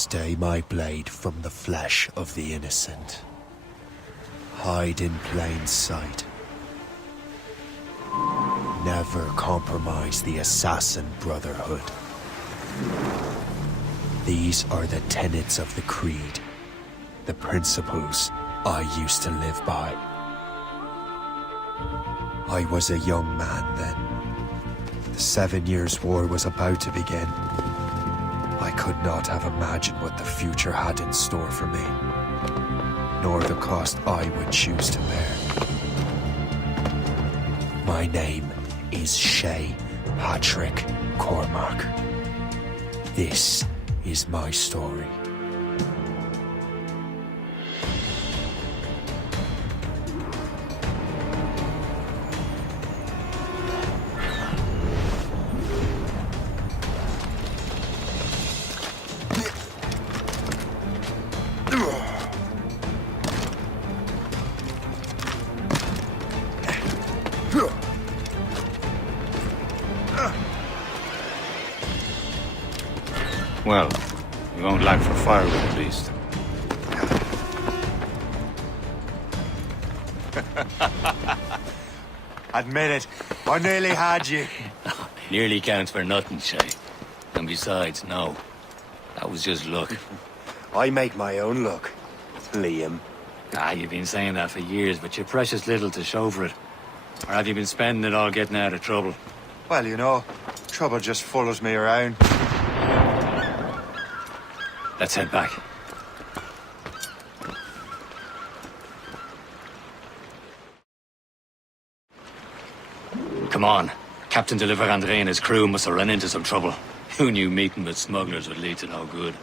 Stay my blade from the flesh of the innocent. Hide in plain sight. Never compromise the Assassin Brotherhood. These are the tenets of the Creed, the principles I used to live by. I was a young man then. The 7 Years' War was about to begin. I could not have imagined what the future had in store for me, nor the cost I would choose to bear. My name is Shay Patrick Cormac. This is my story. Well, we won't lack for firewood at least. Admit it, I nearly had you. Nearly counts for nothing, Shay. And besides, no. That was just luck. I make my own luck, Liam. You've been saying that for years, but you're precious little to show for it. Or have you been spending it all getting out of trouble? Well, you know, trouble just follows me around. Let's head back. Come on. Captain de Liverandre and his crew must have run into some trouble. Who knew meeting with smugglers would lead to no good?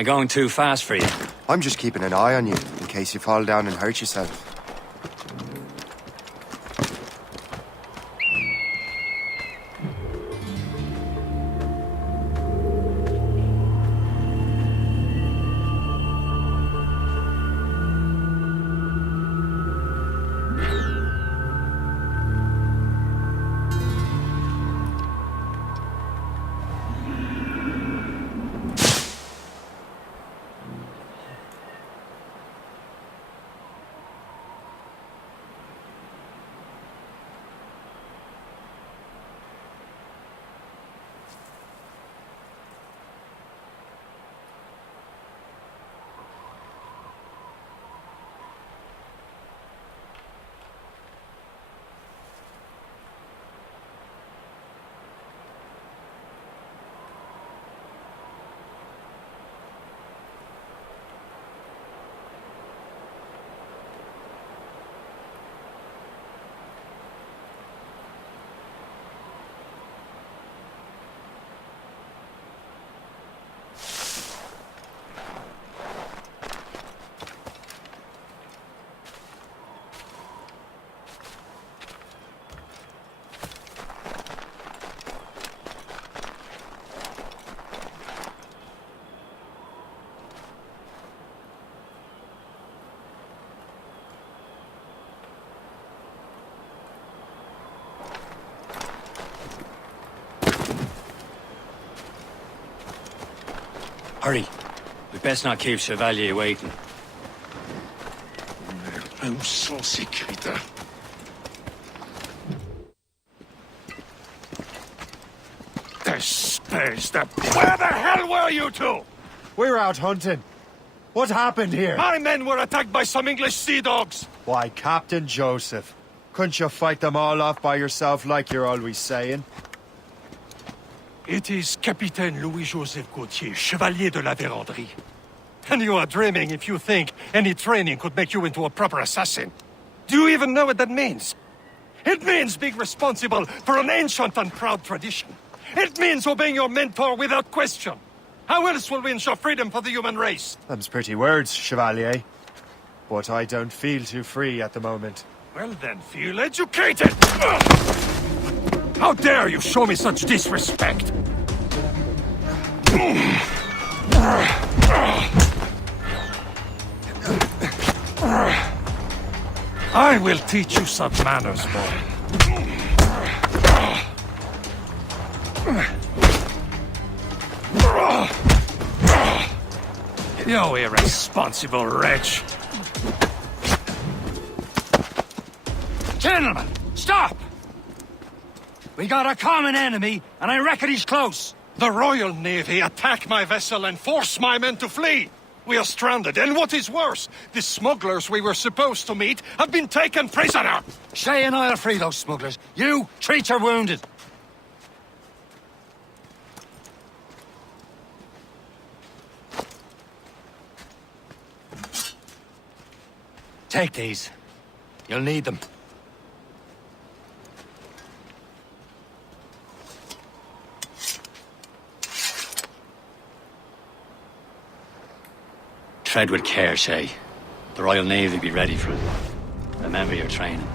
I going too fast for you? I'm just keeping an eye on you, in case you fall down and hurt yourself. Hurry. We best not keep Chevalier waiting. Où sont ces crétins? Where the hell were you two? We're out hunting. What happened here? My men were attacked by some English sea dogs. Why, Captain Joseph. Couldn't you fight them all off by yourself like you're always saying? It is Capitaine Louis-Joseph Gauthier, Chevalier de la Vérendrye. And you are dreaming if you think any training could make you into a proper assassin. Do you even know what that means? It means being responsible for an ancient and proud tradition. It means obeying your mentor without question. How else will we ensure freedom for the human race? Them's pretty words, Chevalier. But I don't feel too free at the moment. Well then, feel educated! How dare you show me such disrespect? I will teach you some manners, boy. You irresponsible wretch. Gentlemen, stop! We got a common enemy, and I reckon he's close. The Royal Navy attack my vessel and force my men to flee. We are stranded, and what is worse, the smugglers we were supposed to meet have been taken prisoner. Shay and I'll free those smugglers. You, treat your wounded. Take these. You'll need them. Tread with care, Shay. The Royal Navy be ready for it. Remember your training.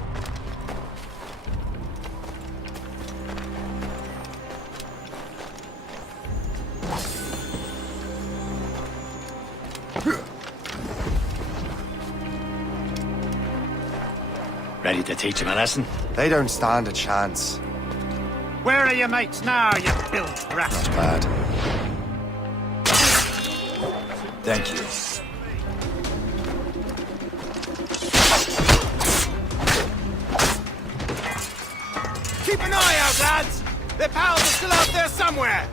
Ready to teach him a lesson? They don't stand a chance. Where are your mates now, you filth rat? Not bad. Thank you. Keep an eye out, lads! Their pals are still out there somewhere!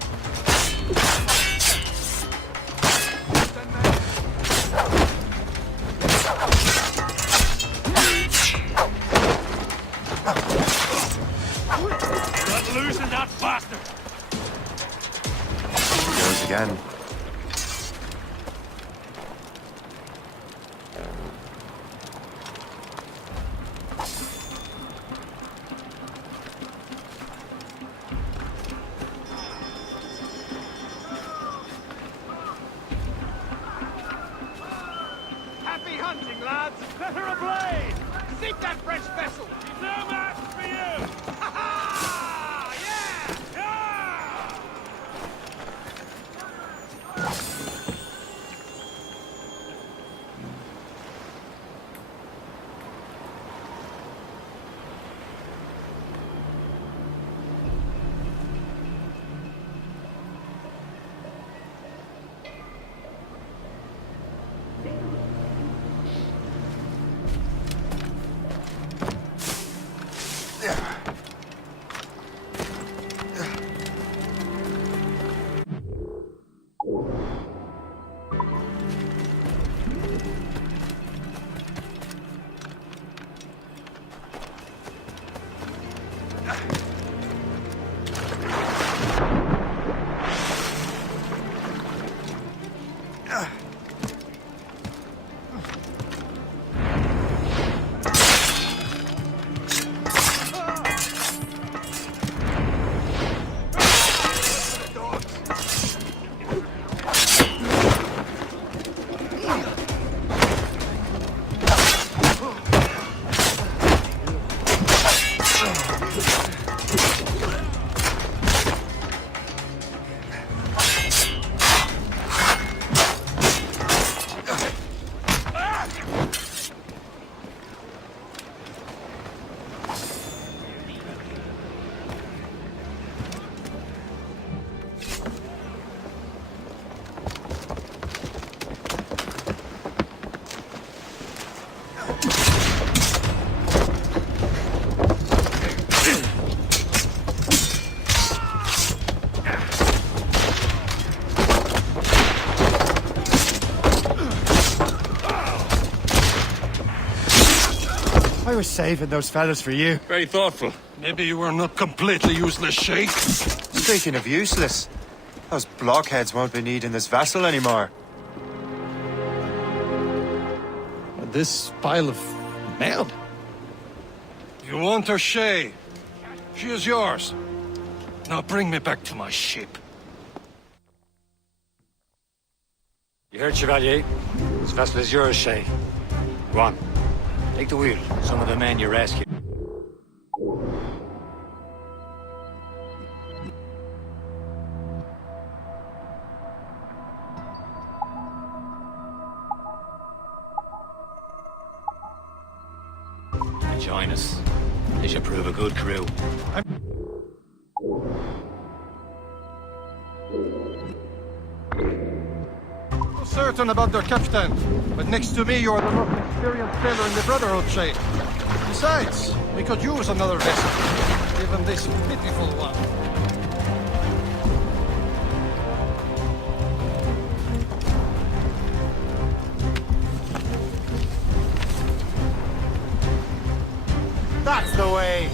Not losing that bastard! Here goes again. I was saving those fellas for you. Very thoughtful. Maybe you were not completely useless, Shay. Speaking of useless, those blockheads won't be needing this vessel anymore. This pile of mail? You want her, Shay? She is yours. Now bring me back to my ship. You heard, Chevalier? This vessel is yours, Shay. Go on. Take the wheel. Some of the men you rescued. Join us. They should prove a good crew. I'm certain about their captain, but next to me you are the most experienced sailor in the Brotherhood, Shay. Besides, we could use another vessel, even this pitiful one. That's the way!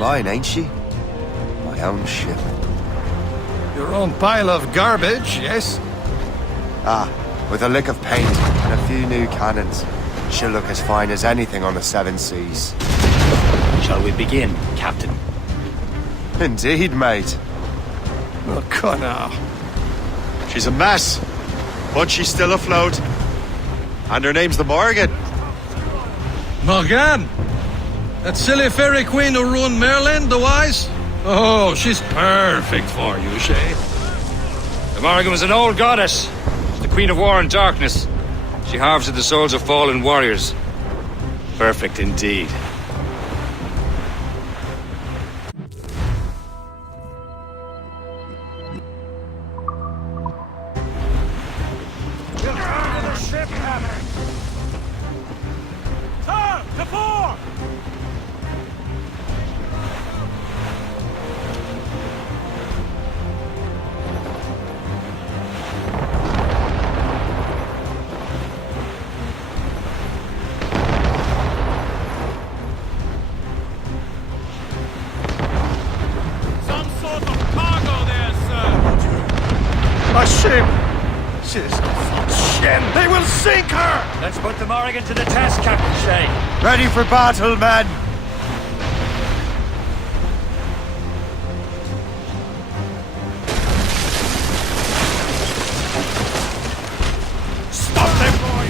Mine, ain't she? My own ship. Your own pile of garbage, yes? Ah, with a lick of paint and a few new cannons. She'll look as fine as anything on the Seven Seas. Shall we begin, Captain? Indeed, mate. Oh, Connor. She's a mess, but she's still afloat. And her name's the Morgan. Morgan! That silly fairy queen who ruined Merlin, the wise? Oh, she's perfect for you, Shay. The Morrigan was an old goddess. She's the queen of war and darkness. She harvested the souls of fallen warriors. Perfect indeed. Some sort of cargo there, sir. A ship! She's shit! They will sink her! Let's put the Morrigan to the test, Captain Shay. Ready for battle, men! Stop them, boy!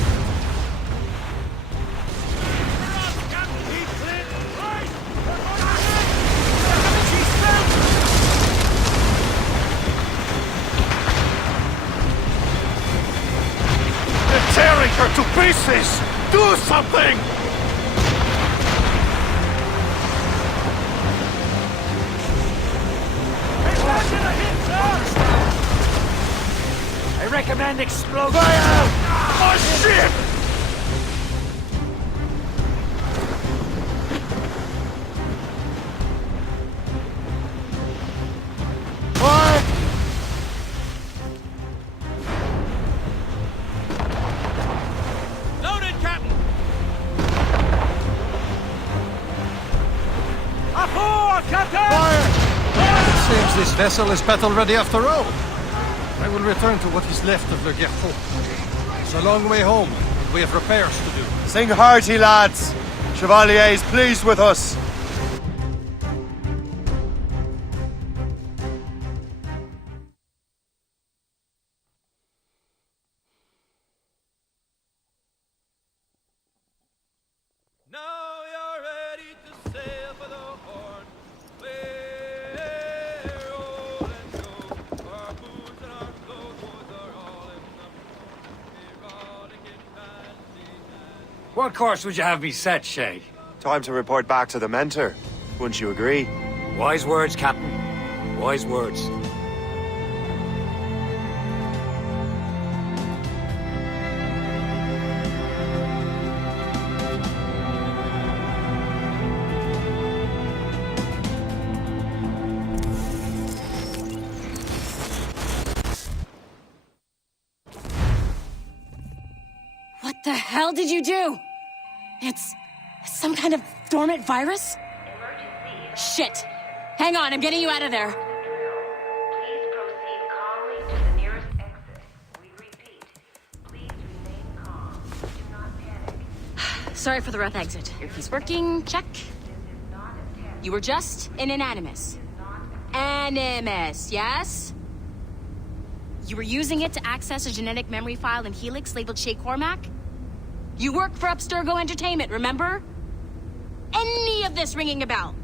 They're tearing her to pieces! Do something! I recommend explosives. Fire! Oh, shit! Loaded, Captain. It seems this vessel is battle-ready after all. I will return to what is left of Le Guerreau. It's a long way home, and we have repairs to do. Sing hearty, lads! Chevalier is pleased with us. Now you're ready to sail for the Horn. We're old and go. Our boots and our clothes are all in the erotic and fancy and What course would you have me set, Shay? Time to report back to the mentor. Wouldn't you agree? Wise words, Captain. Wise words. What the hell did you do? It's some kind of dormant virus? Shit. Hang on, I'm getting you out of there. Please proceed calmly to the nearest exit. We repeat, please remain calm. Do not panic. Sorry for the rough exit. Earpiece working, check. This is not a test. You were just in an animus. Animus, yes? You were using it to access a genetic memory file in Helix labeled Shay Cormac? You work for Abstergo Entertainment, remember? Any of this ringing a bell?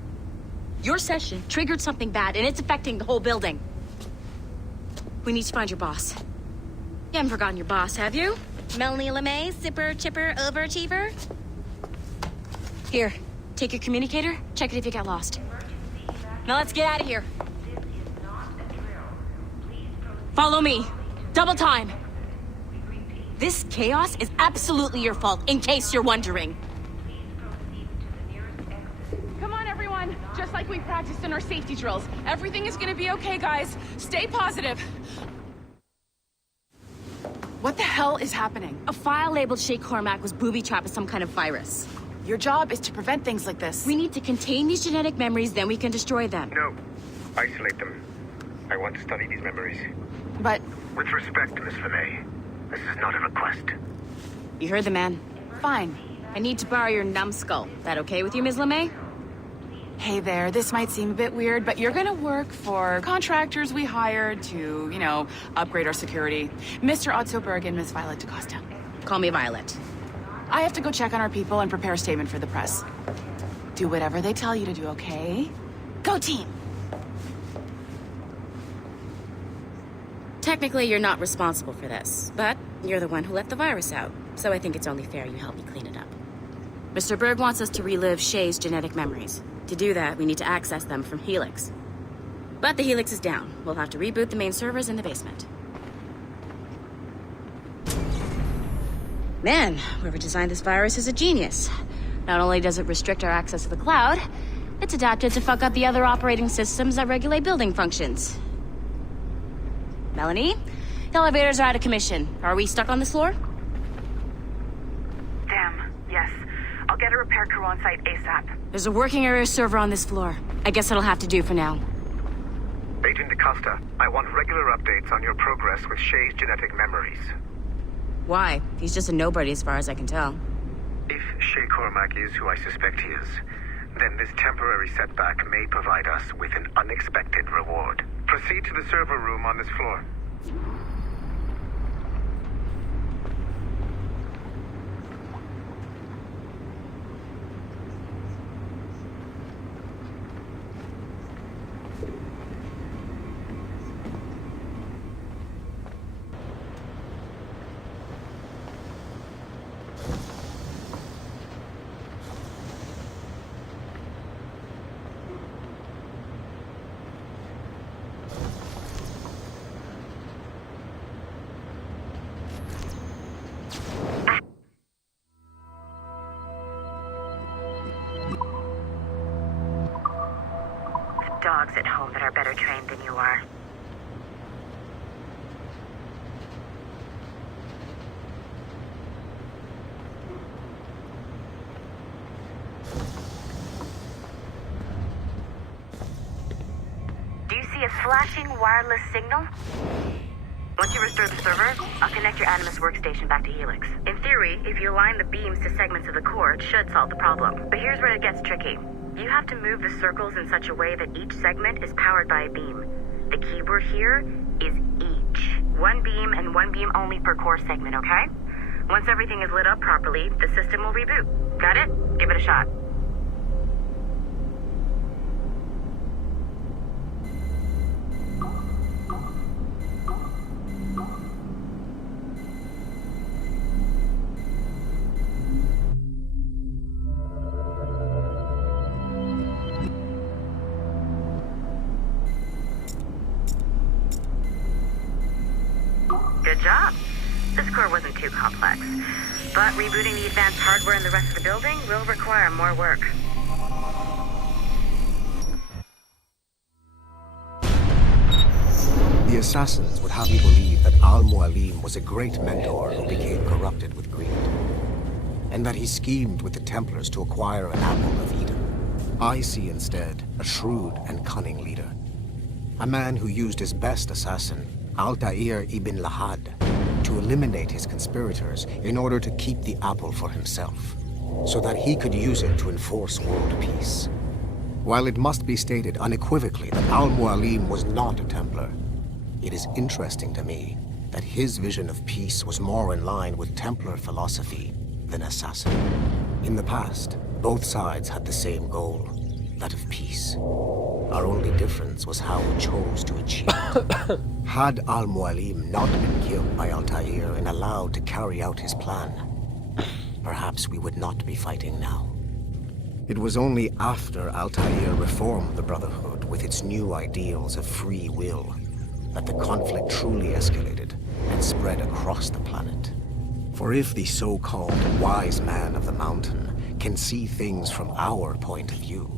Your session triggered something bad, and it's affecting the whole building. We need to find your boss. You haven't forgotten your boss, have you? Melanie LeMay, zipper, chipper, overachiever? Here, take your communicator, check it if you got lost. Now let's get out of here. This is not a drill. Please proceed. Follow me. Double time. We repeat, This chaos is absolutely your fault, in case you're wondering. please proceed to the nearest exit. Come on, everyone. Just like we practiced in our safety drills. Everything is gonna be okay, guys. Stay positive. What the hell is happening? A file labeled Shay Cormac was booby-trapped with some kind of virus. Your job is to prevent things like this. We need to contain these genetic memories, then we can destroy them. No. Isolate them. I want to study these memories. But With respect, Miss LeMay, this is not a request. You heard the man. fine. I need to borrow your numbskull. That okay with you, Ms. LeMay? Hey there, this might seem a bit weird, but you're gonna work for contractors we hired to, upgrade our security. Mr. Otto Berg and Miss Violet DaCosta. Call me Violet. I have to go check on our people and prepare a statement for the press. Do whatever they tell you to do, okay? Go team! Technically, you're not responsible for this, but you're the one who let the virus out, so I think it's only fair you help me clean it up. Mr. Berg wants us to relive Shay's genetic memories. To do that, we need to access them from Helix. But the Helix is down. We'll have to reboot the main servers in the basement. Man, whoever designed this virus is a genius. Not only does it restrict our access to the cloud, it's adapted to fuck up the other operating systems that regulate building functions. Melanie? The elevators are out of commission. Are we stuck on this floor? Damn, yes. I'll get a repair crew on site ASAP. There's a working area server on this floor. I guess it'll have to do for now. Agent DaCosta, I want regular updates on your progress with Shay's genetic memories. Why? He's just a nobody as far as I can tell. If Shay Cormac is who I suspect he is, then this temporary setback may provide us with an unexpected reward. Proceed to the server room on this floor. Dogs at home that are better trained than you are. Do you see a flashing wireless signal? Once you restore the server, I'll connect your Animus workstation back to Helix. In theory, if you align the beams to segments of the core, it should solve the problem. But here's where it gets tricky. You have to move the circles in such a way that each segment is powered by a beam. The keyword here is each. One beam and one beam only per core segment, okay? Once everything is lit up properly, the system will reboot. Got it? Give it a shot. Good job. This core wasn't too complex, but rebooting the advanced hardware in the rest of the building will require more work. The assassins would have you believe that Al-Mualim was a great mentor who became corrupted with greed, and that he schemed with the Templars to acquire an apple of Eden. I see instead a shrewd and cunning leader, a man who used his best assassin, Altair ibn Lahad, to eliminate his conspirators in order to keep the apple for himself, so that he could use it to enforce world peace. While it must be stated unequivocally that Al-Mualim was not a Templar, it is interesting to me that his vision of peace was more in line with Templar philosophy than assassin. In the past, both sides had the same goal, that of peace. Our only difference was how we chose to achieve it. Had Al-Mualim not been killed by Altair and allowed to carry out his plan, perhaps we would not be fighting now. It was only after Altair reformed the Brotherhood with its new ideals of free will that the conflict truly escalated and spread across the planet. For if the so-called wise man of the mountain can see things from our point of view,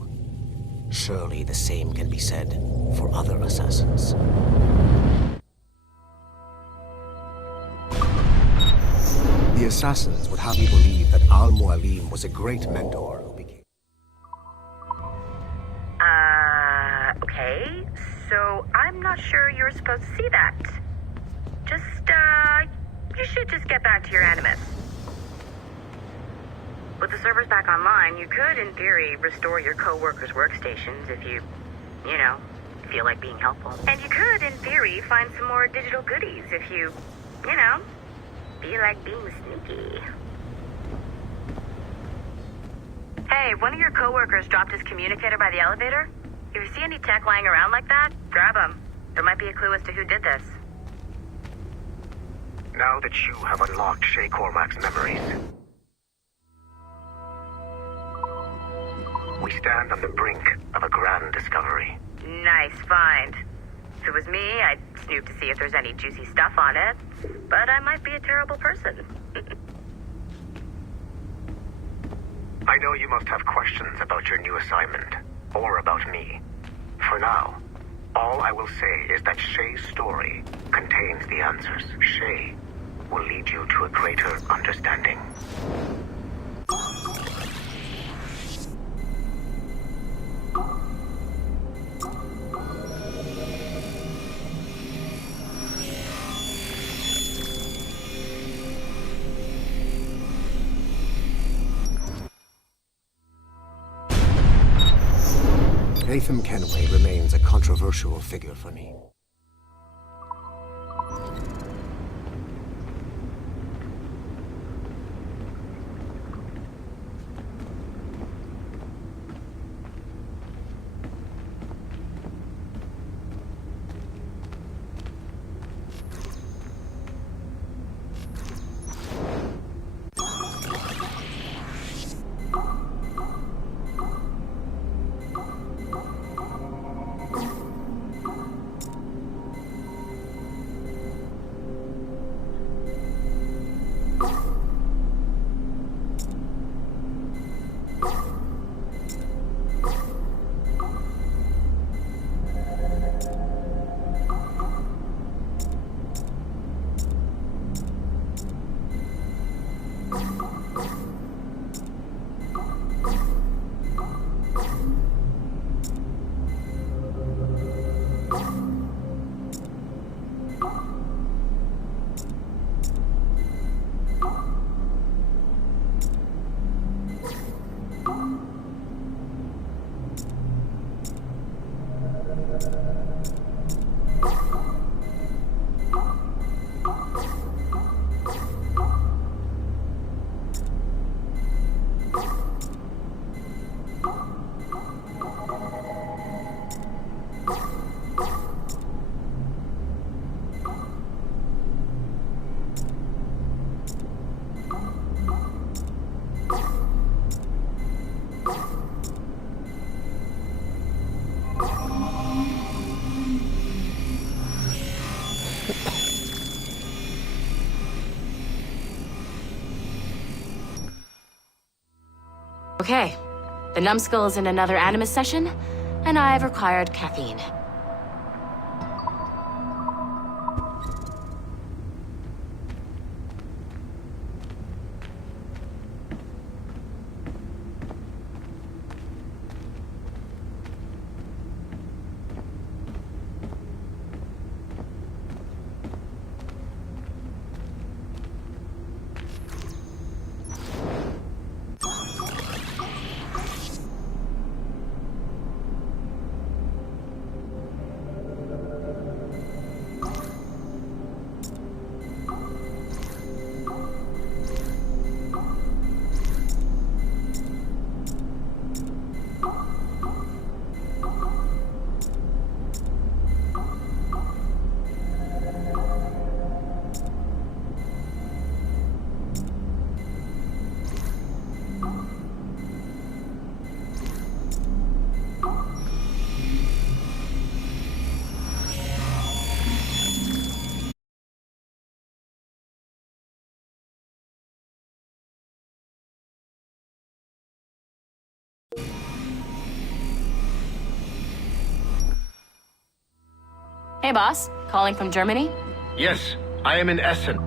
surely the same can be said for other assassins. The assassins would have you believe that Al-Mualim was a great mentor who became... Okay. So I'm not sure you're supposed to see that. You should just get back to your Animus. With the servers back online, you could, in theory, restore your co-workers' workstations if you feel like being helpful. And you could, in theory, find some more digital goodies if you feel like being sneaky. Hey, Hey, one of your coworkers dropped his communicator by the elevator. If you see any tech lying around like that, grab him. There might be a clue as to who did this. Now that you have unlocked Shay Cormac's memories, we stand on the brink of a grand discovery. Nice find. If it was me, I'd snoop to see if there's any juicy stuff on it. But I might be a terrible person. I know you must have questions about your new assignment, or about me. For now, all I will say is that Shay's story contains the answers. Shay will lead you to a greater understanding. Latham Kenway remains a controversial figure for me. Okay, the numbskull is in another Animus session, and I've required caffeine. Hey, boss. Calling from Germany? Yes, I am in Essen.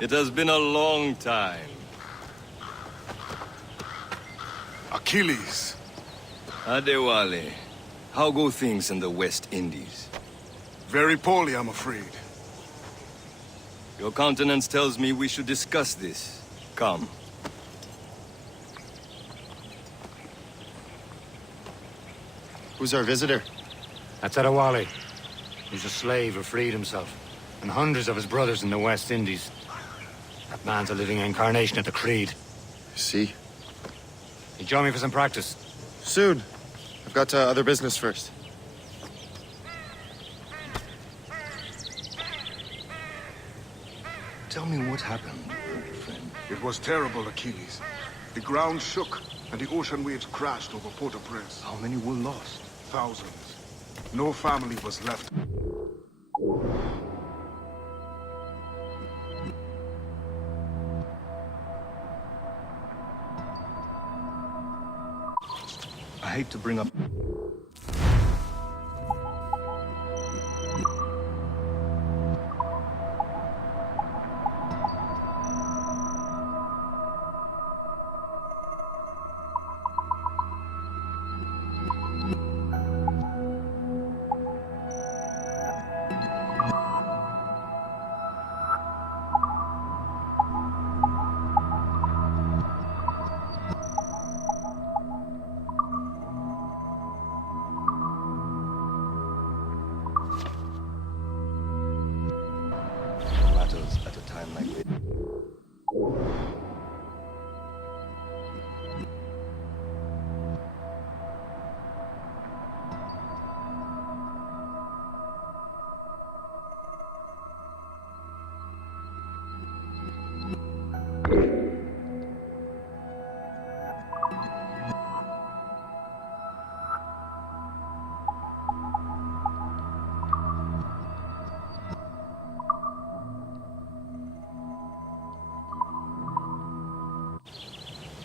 It has been a long time. Achilles. Adewale, how go things in the West Indies? Very poorly, I'm afraid. Your countenance tells me we should discuss this. Come. Who's our visitor? That's Adewale. He's a slave who freed himself. And hundreds of his brothers in the West Indies. That man's a living incarnation of the Creed. See? He joined me for some practice. Soon. I've got other business first. Tell me what happened, old friend. It was terrible, Achilles. The ground shook, and the ocean waves crashed over Port-au-Prince. How many were lost? Thousands. No family was left. I hate to bring up... matters at a time like this.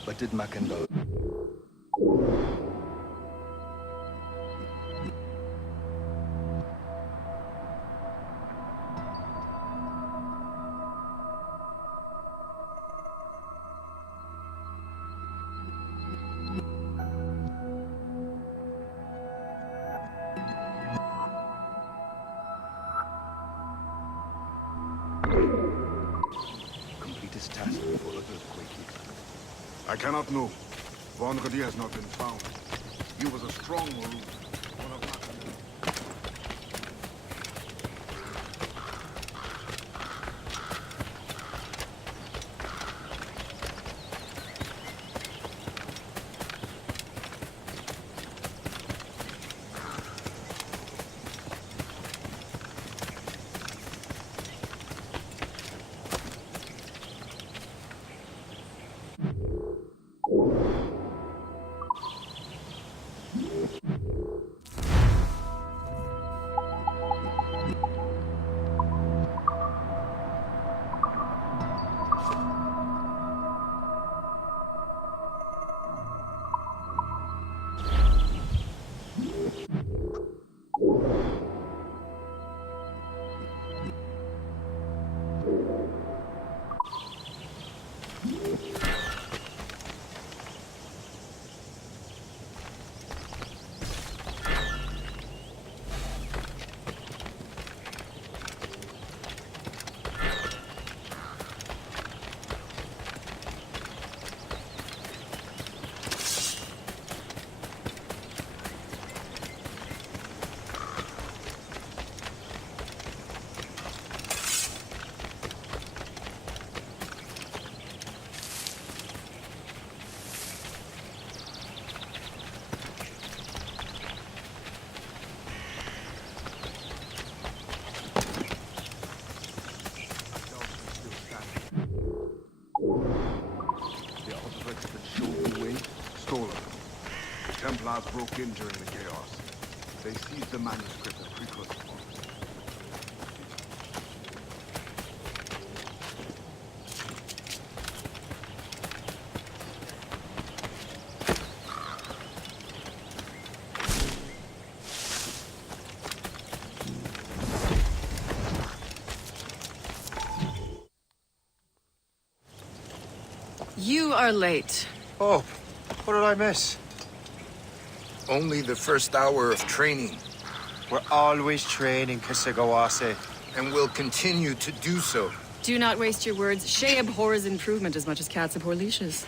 What did Mackandal... complete his task before the earthquake hit? I cannot know. Von Rodier has not been found. He was a strong Maroon. One of Mackandal's. Templars broke in during the chaos. They seized the manuscript and precursor form. You are late. Oh, what did I miss? Only the first hour of training, We're always training, Kisagawase. and will continue to do so. Do not waste your words. Shay abhors improvement as much as cats abhor leashes.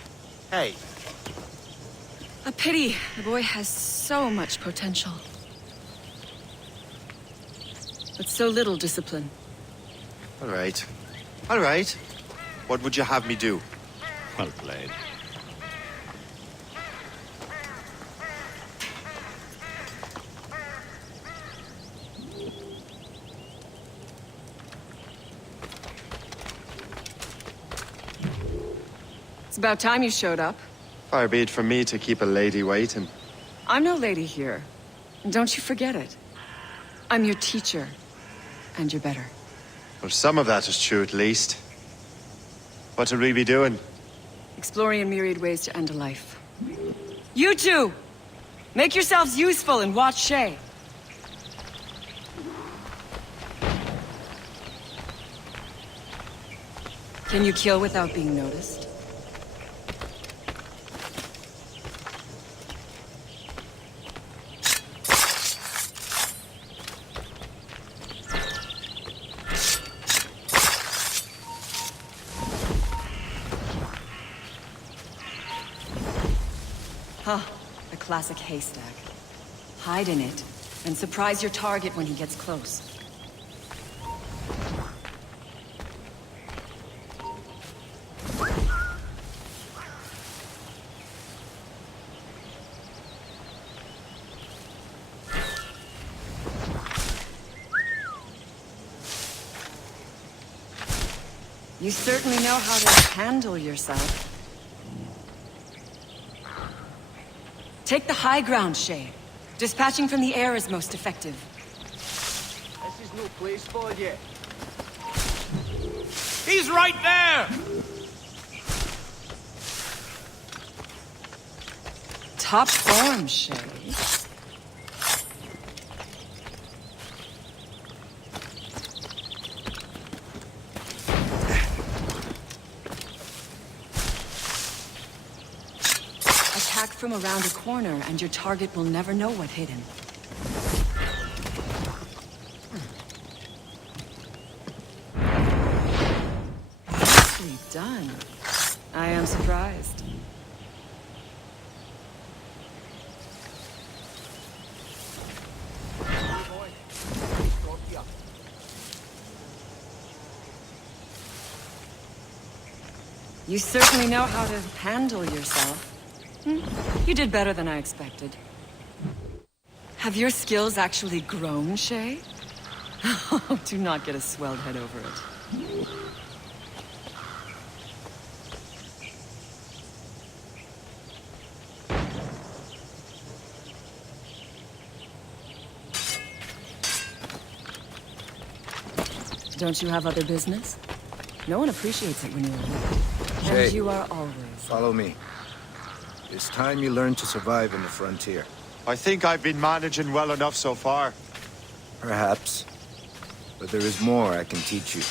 Hey, A pity. The boy has so much potential. But so little discipline. all right. All right. What would you have me do? Well played. It's about time you showed up. Far be it from me to keep a lady waiting. I'm no lady here. And don't you forget it. I'm your teacher. And you're better. Well, some of that is true, at least. What would we be doing? Exploring a myriad ways to end a life. You two! Make yourselves useful and watch Shay. Can you kill without being noticed? Huh, a classic haystack. Hide in it, and surprise your target when he gets close. You certainly know how to handle yourself. Take the high ground, Shay. Dispatching from the air is most effective. This is no place for you. He's right there! Top form, Shay. Attack from around a corner, and your target will never know what hit him. Nicely done. I am surprised. You certainly know how to handle yourself. You did better than I expected. Have your skills actually grown, Shay? Oh, do not get a swelled head over it. Don't you have other business? No one appreciates it when you're alone. Shay, And you are always. follow me. It's time you learn to survive in the frontier. I think I've been managing well enough so far. Perhaps. But there is more I can teach you.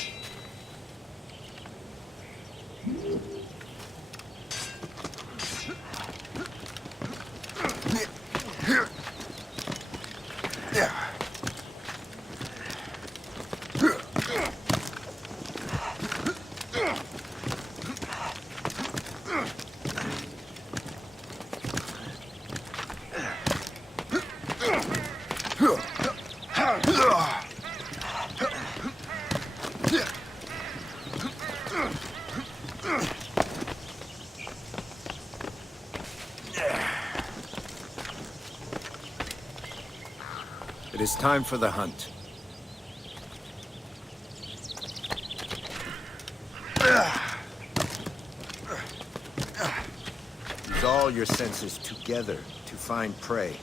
It is time for the hunt. Use all your senses together to find prey.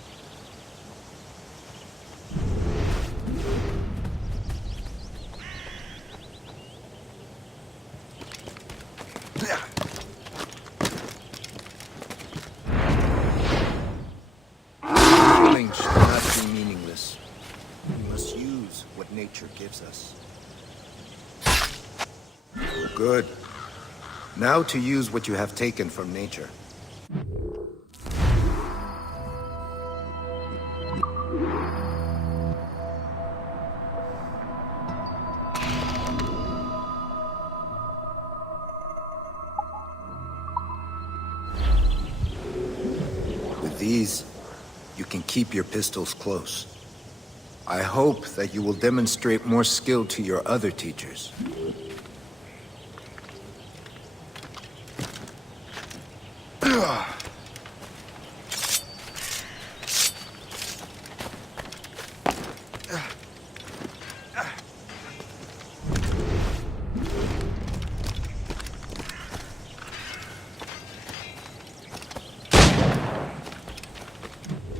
Killing should not be meaningless. We must use what nature gives us. Good. Now to use what you have taken from nature. With these, you can keep your pistols close. I hope that you will demonstrate more skill to your other teachers.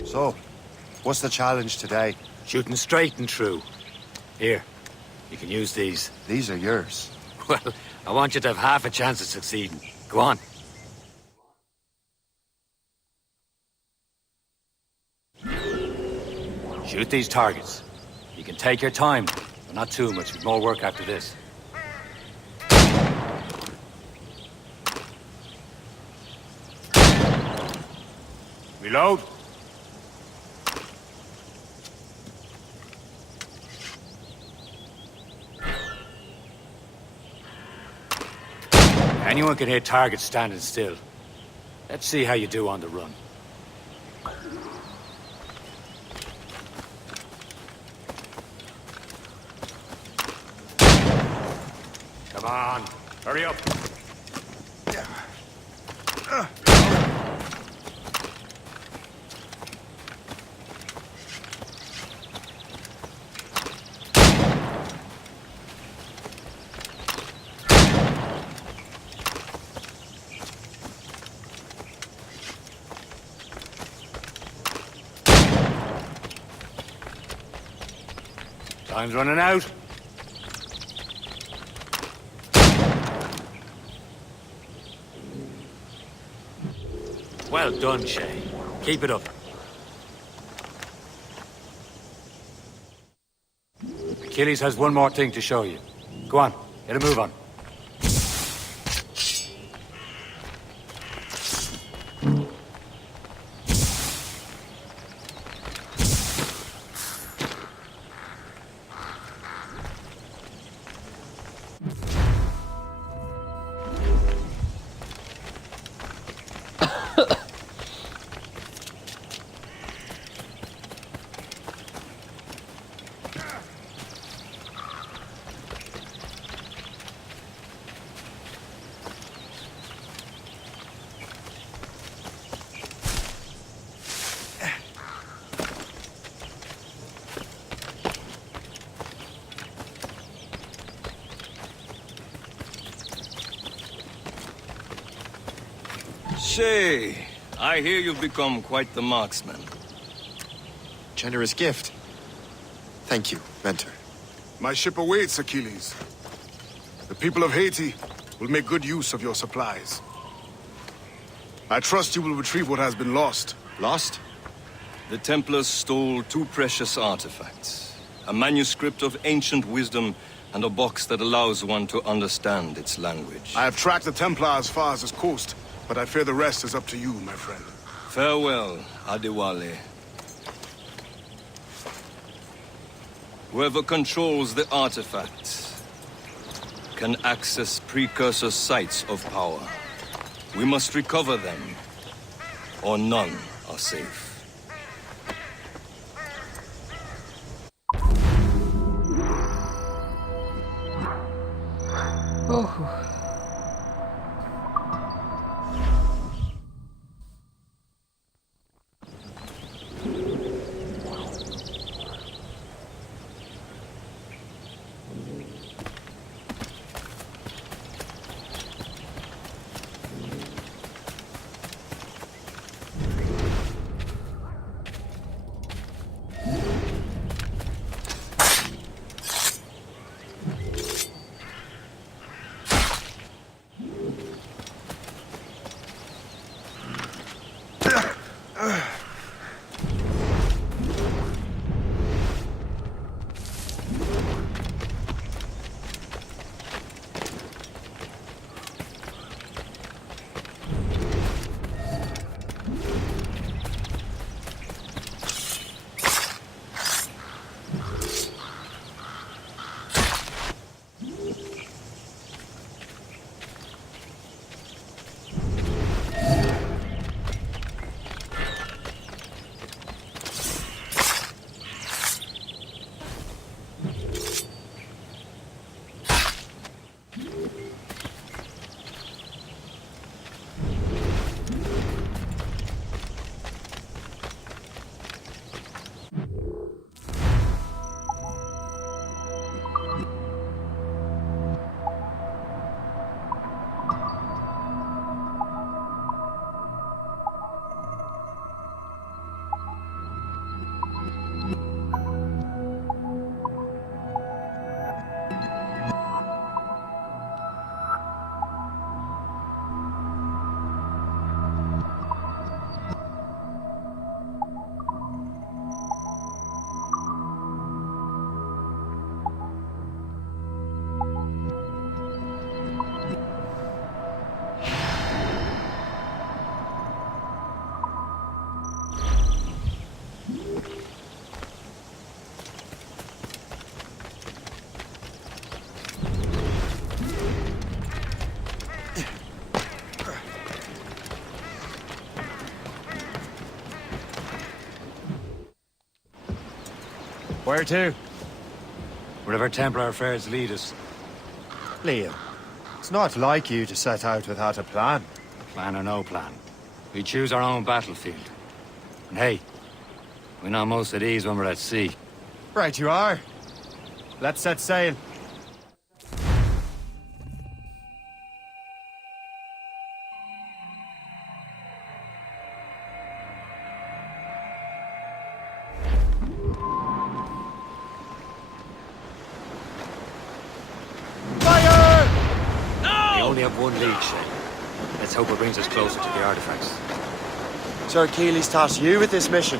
So, what's the challenge today? Shooting straight and true. Here, you can use these. These are yours. Well, I want you to have half a chance of succeeding. Go on. Shoot these targets. You can take your time, but not too much. There's more work after this. Reload. Anyone can hit targets standing still. Let's see how you do on the run. Come on, hurry up. Time's running out. Well done, Shay. Keep it up. Achilles has one more thing to show you. Go on, get a move on. Shay, I hear you've become quite the marksman. Generous gift. Thank you, Mentor. My ship awaits, Achilles. The people of Haiti will make good use of your supplies. I trust you will retrieve what has been lost. Lost? The Templars stole 2 precious artifacts. A manuscript of ancient wisdom and a box that allows one to understand its language. I have tracked the Templar as far as this coast, but I fear the rest is up to you, my friend. Farewell, Adewale. Whoever controls the artifacts can access precursor sites of power. We must recover them, or none are safe. Oh. Where to? Wherever Templar affairs lead us. Liam, it's not like you to set out without a plan. Plan or no plan. We choose our own battlefield. And hey, we know most of these when we're at sea. Right you are. Let's set sail. We only have one lead, Shay. Let's hope it brings us closer to the artifacts. Sir Keely's tasked you with this mission.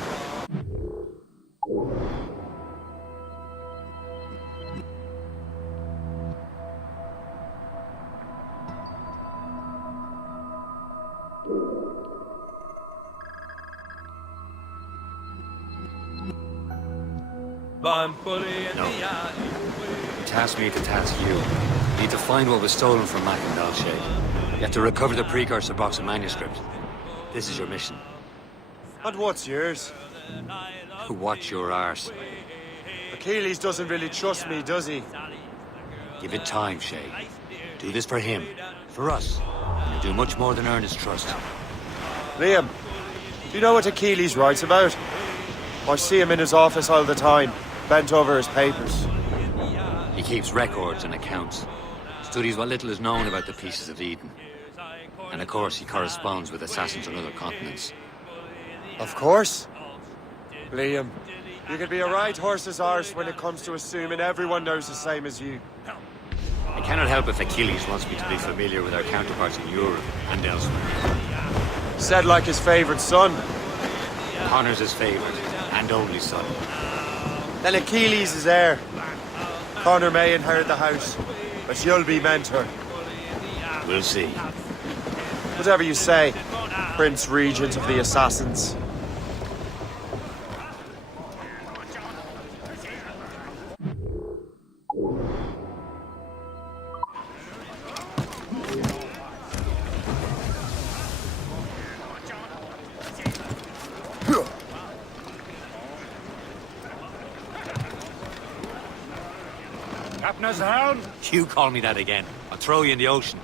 No. He tasked me to task you. You need to find what was stolen from Mackendal, Shay. You have to recover the precursor box of manuscript. This is your mission. And what's yours? Watch your arse. Achilles doesn't really trust me, does he? Give it time, Shay. Do this for him. For us. And you'll do much more than earn his trust. Liam, do you know what Achilles writes about? I see him in his office all the time, bent over his papers. He keeps records and accounts. Studies what little is known about the Pieces of Eden. And of course, he corresponds with assassins on other continents. Of course. Liam, you could be a right horse's arse when it comes to assuming everyone knows the same as you. I cannot help if Achilles wants me to be familiar with our counterparts in Europe and elsewhere. Said like his favorite son. Connor's his favorite and only son. Then Achilles is heir. Connor may inherit the house, but you'll be mentor. We'll see. Whatever you say, Prince Regent of the Assassins. Captain's down. You call me that again. I'll throw you in the ocean.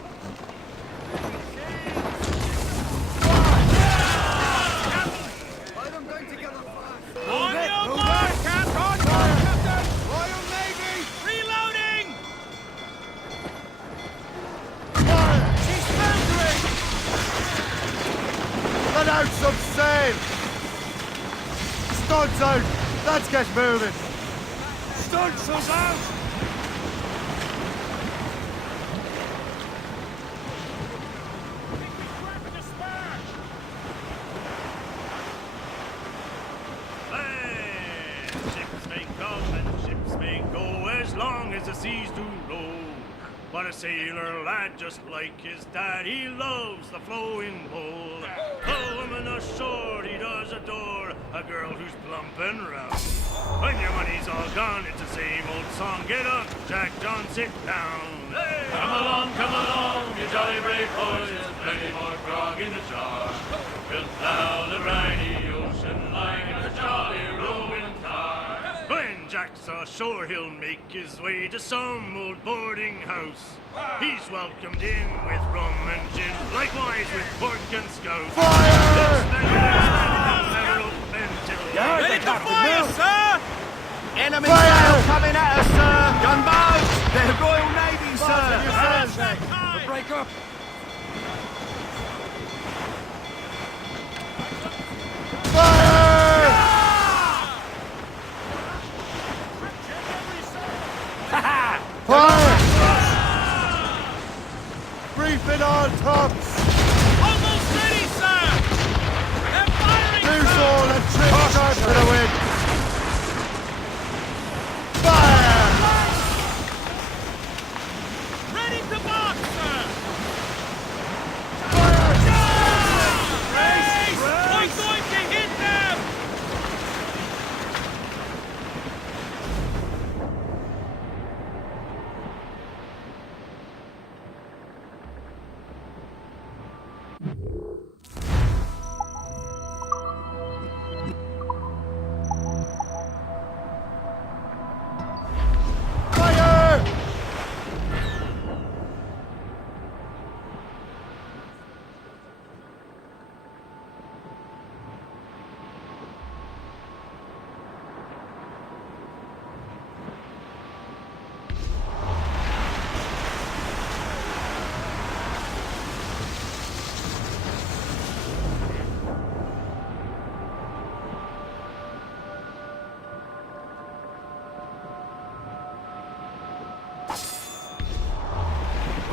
On your mark, Captain! Royal Navy! Reloading! She's foundering! Let out some sail! Studs out! Let's get moving! Studs us out! Ships may come and ships may go as long as the seas do roll. But a sailor lad, just like his dad, he loves the flowing bowl. A woman ashore he does adore, a girl who's plump and round. When your money's all gone, it's the same old song. Get up, Jack John, sit down. Hey! Come along, you jolly brave boys. There's plenty more grog in the jar. We'll plow the briny ocean like a jolly rolling tar. When Jack's ashore, he'll make his way to some old boarding house. He's welcomed in with rum and gin, likewise with pork and scouse. Ready to fire, sir! Enemy sail coming at us, sir! Gunboats! They're Royal Navy, sir! We'll break up. Briefing on tops! Almost ready, sir! They're firing, Loose sir! all and trim sharp to the wind! Fire! Ready to box, sir! Race! We're going to hit them!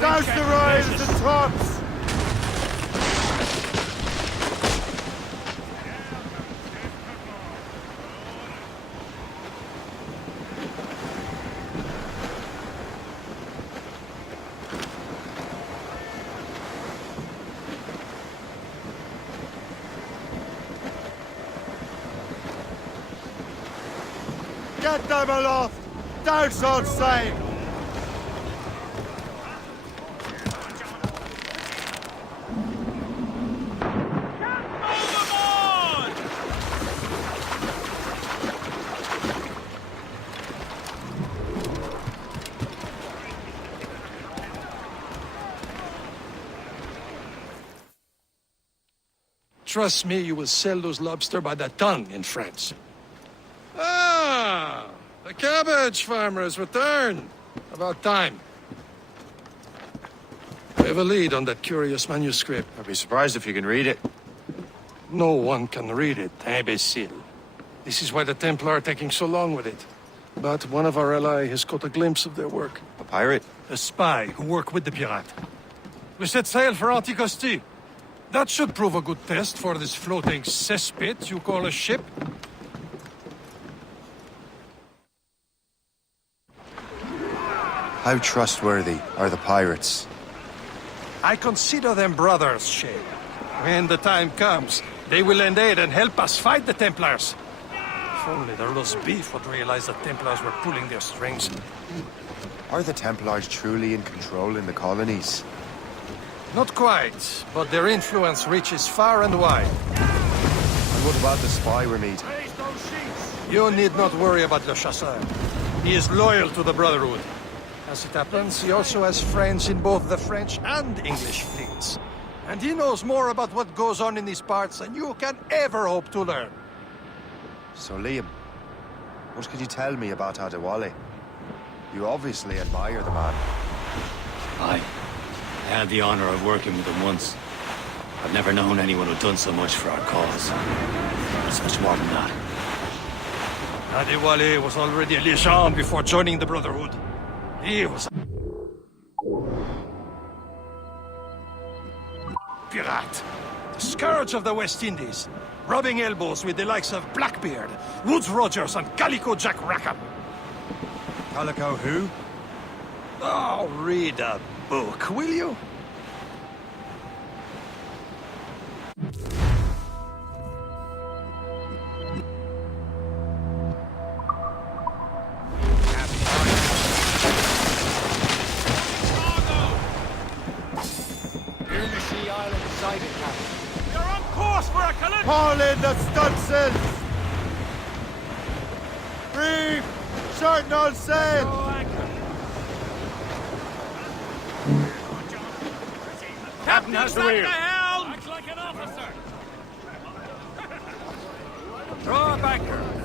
Douse the royals and tops! Get them aloft! Douse on sail! Trust me, you will sell those lobster by the ton in France. Ah! The cabbage farmer has returned. About time. We have a lead on that curious manuscript. I'd be surprised if you can read it. No one can read it, imbecile. This is why the Templar are taking so long with it. But one of our allies has caught a glimpse of their work. A pirate? A spy who worked with the pirate. We set sail for Anticosti. That should prove a good test for this floating cesspit you call a ship. How trustworthy are the pirates? I consider them brothers, Shay. When the time comes, they will lend aid and help us fight the Templars. If only the roast beef would realize the Templars were pulling their strings. Are the Templars truly in control in the colonies? Not quite, but their influence reaches far and wide. And what about the spy we're meeting? You need not worry about Le Chasseur. He is loyal to the Brotherhood. As it happens, he also has friends in both the French and English fleets. And he knows more about what goes on in these parts than you can ever hope to learn. So, Liam, what could you tell me about Adewale? You obviously admire the man. I had the honor of working with him once. I've never known anyone who'd done so much for our cause. It's much more than that. Adewale was already a legend before joining the Brotherhood. He was pirate, the scourge of the West Indies, rubbing elbows with the likes of Blackbeard, Woodes Rogers, and Calico Jack Rackham. Calico who? Oh, read a book, will you? Haul in the stunsails! Reef! Shorten all sail! Captain has the wheel. Act like an officer. Draw a banker.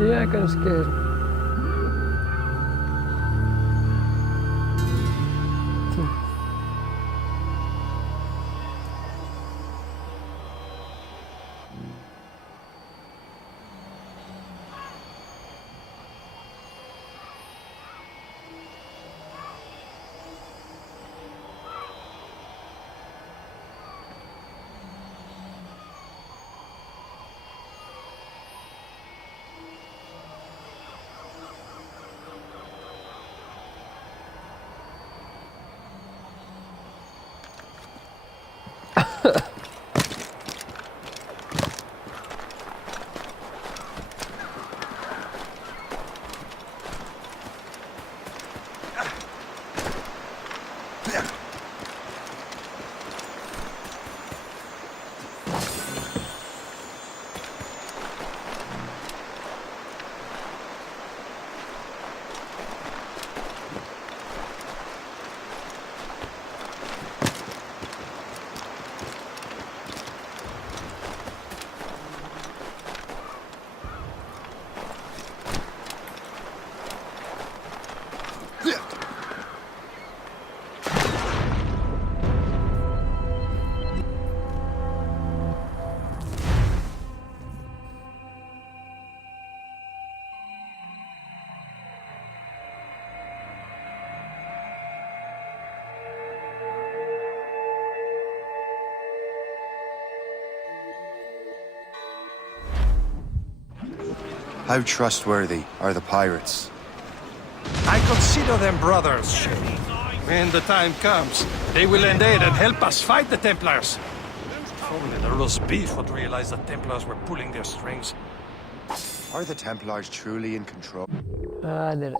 Yeah, kind of scared. How trustworthy are the pirates? I consider them brothers, Shay. When the time comes, they will lend aid and help us fight the Templars. If only the roast beef would realize the Templars were pulling their strings. Are the Templars truly in control? I did it.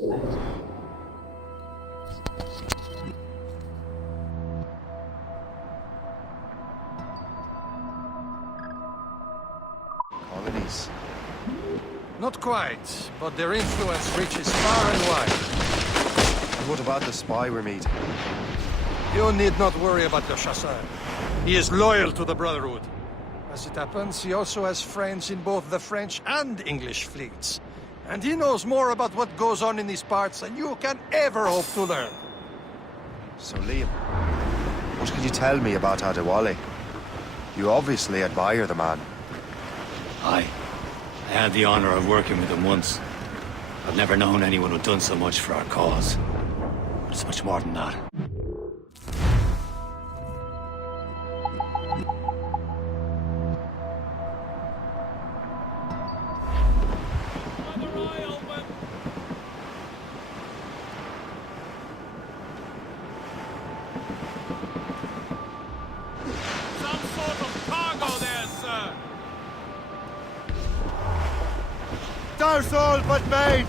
Colonies? Not quite, but their influence reaches far and wide. And what about the spy we're meeting? You need not worry about the Chasseur. He is loyal to the Brotherhood. As it happens, he also has friends in both the French and English fleets. And he knows more about what goes on in these parts than you can ever hope to learn. So, Liam, what can you tell me about Adewale? You obviously admire the man. Aye. I had the honor of working with him once. I've never known anyone who'd done so much for our cause. It's much more than that. Some sort of cargo there, sir. There's all but mates!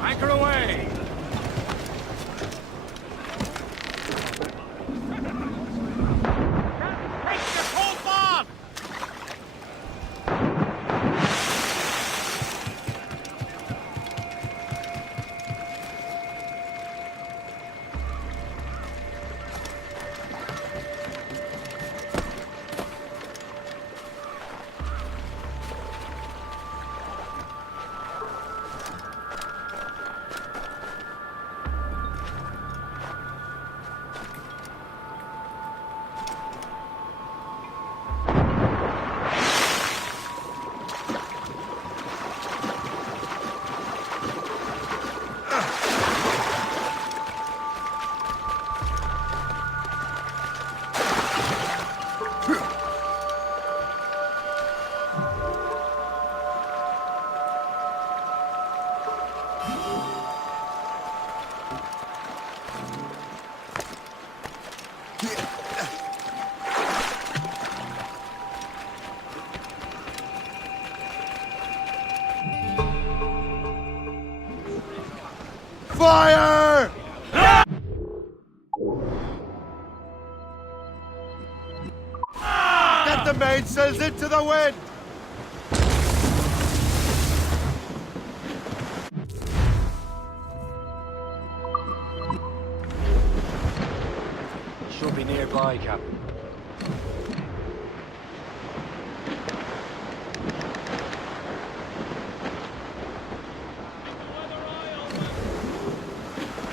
Anchor away! Fire! Get the mainsails into the wind! Should be nearby, Captain.